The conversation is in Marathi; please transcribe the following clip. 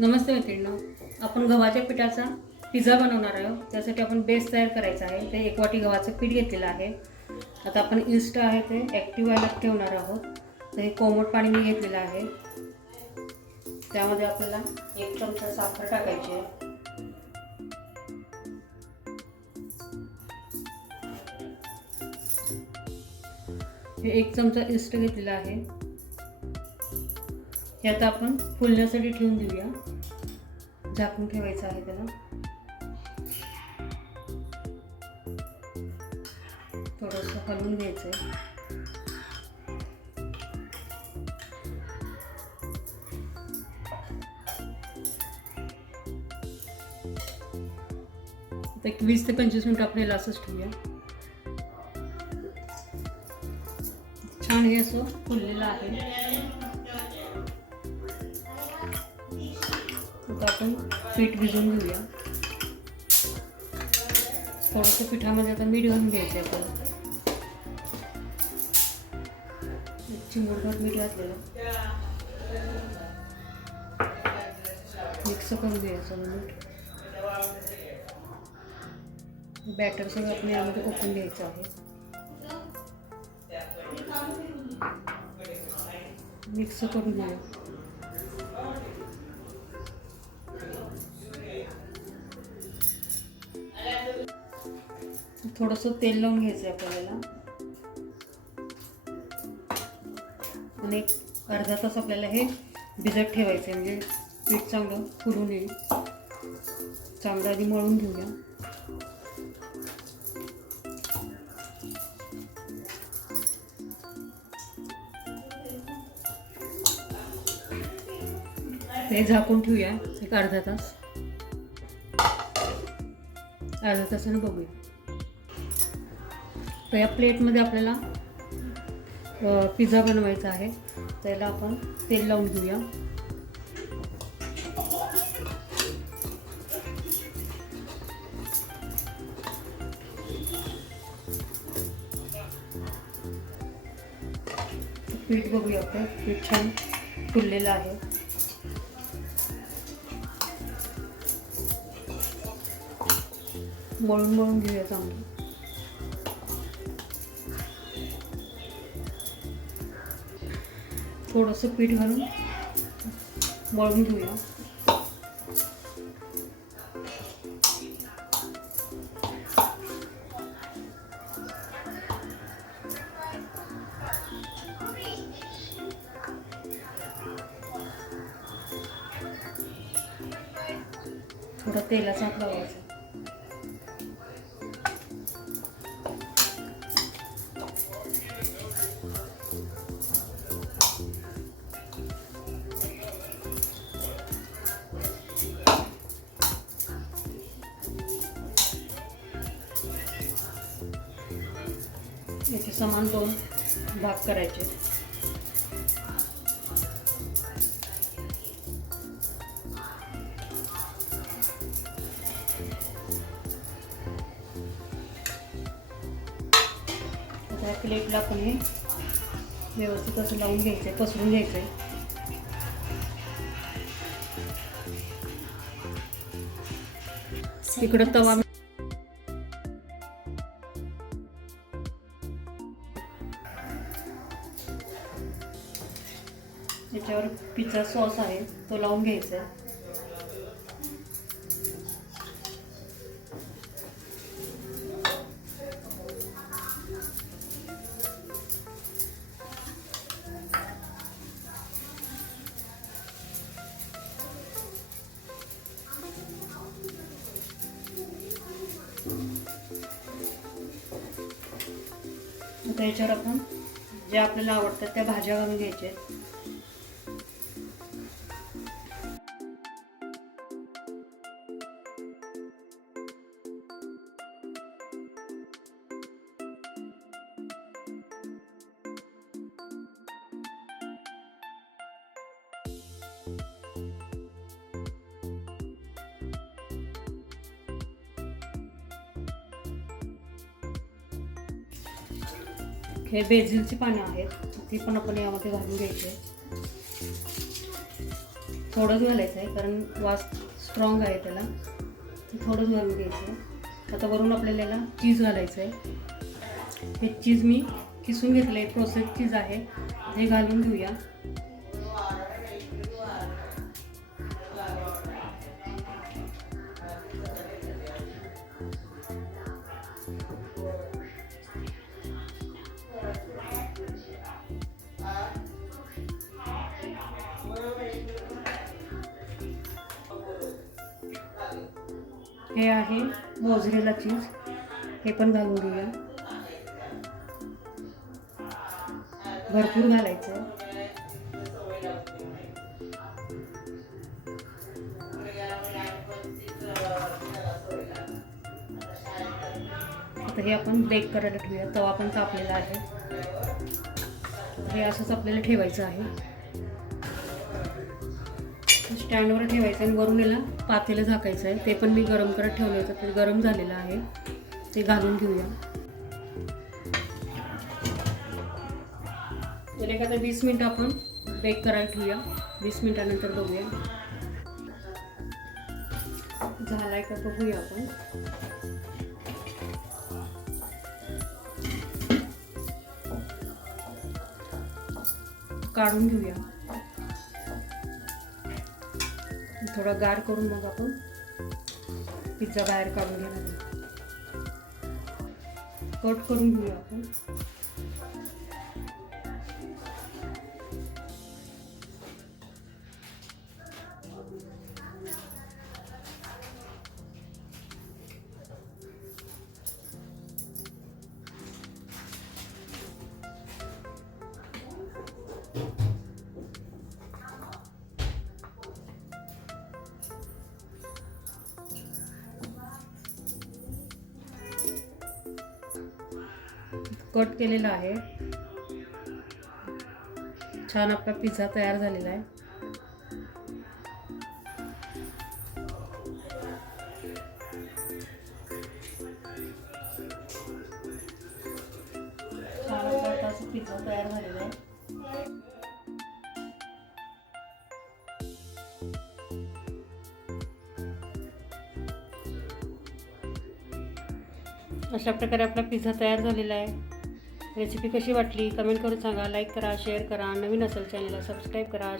नमस्ते मित्रांनो आपण गव्हाच्या पिठाचा पिझ्झा बनवणार आहोत. त्यासाठी आपण बेस तयार करायचा आहे. ते एक वाटी गव्हाचं पीठ घेतलेलं आहे. आता आपण इस्ट आहे ते ॲक्टिव्ह व्हायला ठेवणार आहोत. तर हे कोमट पाणी मी घेतलेलं आहे. त्यामध्ये आपल्याला एक चमचा साखर टाकायची आहे. हे एक चमचा इस्ट घेतलेला आहे. हे आता आपण फुलण्यासाठी ठेवून देऊया. झाकून ठेवायचं आहे त्याला. थोडंसं हलवून घ्यायचं आहे आता एक वीस ते पंचवीस मिनिट आपल्याला असंच ठेवूया. छान हे असं फुललेलं आहे. आता आपण पीठ भिजवून घेऊया. थोडंसं पिठामध्ये आता मीठ घालून घ्यायचं आहे आपल्याला चिमूटभर मीठ घातलेलं. मिक्स करून घ्यायचं मीठ. बॅटर सगळं आपण यामध्ये ओपून घ्यायचं आहे. मिक्स करून घेऊया. थोडंसं तेल लावून घ्यायचं आहे आपल्याला. आणि एक अर्धा तास आपल्याला हे भिजत ठेवायचं आहे म्हणजे पीठ चांगलं फुलून येईल. चांगलं आधी मळून घेऊया. हे झाकून ठेवूया एक अर्धा तास. अर्धा तासानं बघूया. तर या प्लेटमध्ये आपल्याला पिझ्झा बनवायचा आहे. त्याला आपण तेल लावून घेऊया. पीठ बघूया आपण. पीठ छान फुललेलं आहे. मळून मळून घेऊया चांगलं. थोडंसं पीठ घालून मळून घेऊया. थोडा तेलाचा हात लावायचा समान दोन भाग करायचे. त्या प्लेटला आपण हे व्यवस्थित असं लावून घ्यायचं आहे पसरून घ्यायचं आहे इकडं तवा याच्यावर पिझ्झा सॉस आहे तो लावून घ्यायचा आहे. आता याच्यावर आपण ज्या आपल्याला आवडतात त्या भाज्या घालून घ्यायच्या आहेत. हे बेझिलची पानं आहेत. ती पण आपण यामध्ये घालून घ्यायची आहे. थोडंच घालायचं आहे कारण वास स्ट्रॉंग आहे त्याला. थोडंच घालून घ्यायचं आहे. आता वरून आपल्याला याला चीज घालायचं आहे. हे चीज मी किसून घेतलं आहे प्रोसेस चीज आहे. हे घालून घेऊया. हे आहे मोजरेला चीज. हे पण घालून घेऊया. भरपूर घालायचं आता हे आपण बेक करायला ठेवूया. तवा पण तापलेला आहे. हे असंच आपल्याला ठेवायचं आहे. स्टँडवर ठेवायचं आणि वरून याला पातेलं झाकायचं आहे. ते पण मी गरम करत ठेवलं होतं ते गरम झालेलं आहे. ते घालून घेऊया. याला एखादं वीस मिनटं आपण बेक करायला ठेवूया. वीस मिनटानंतर बघूया. झालाय का बघूया आपण. काढून घेऊया. थोडा गार करून मग आपण पिझ्झा बाहेर काढून घेणार कट करून घेऊया आपण. कट केलेला आहे. छान आपला पिझ्झा तयार झालेला आहे. छान पिझ्झा तयार झालेला आहे. अशा प्रकारे आपला पिझ्झा तयार झालेला आहे. रेसिपी कशी वाटली? कमेंट करून सांगा. लाईक करा शेअर करा. नवीन असेल चॅनलला सबस्क्राईब करा.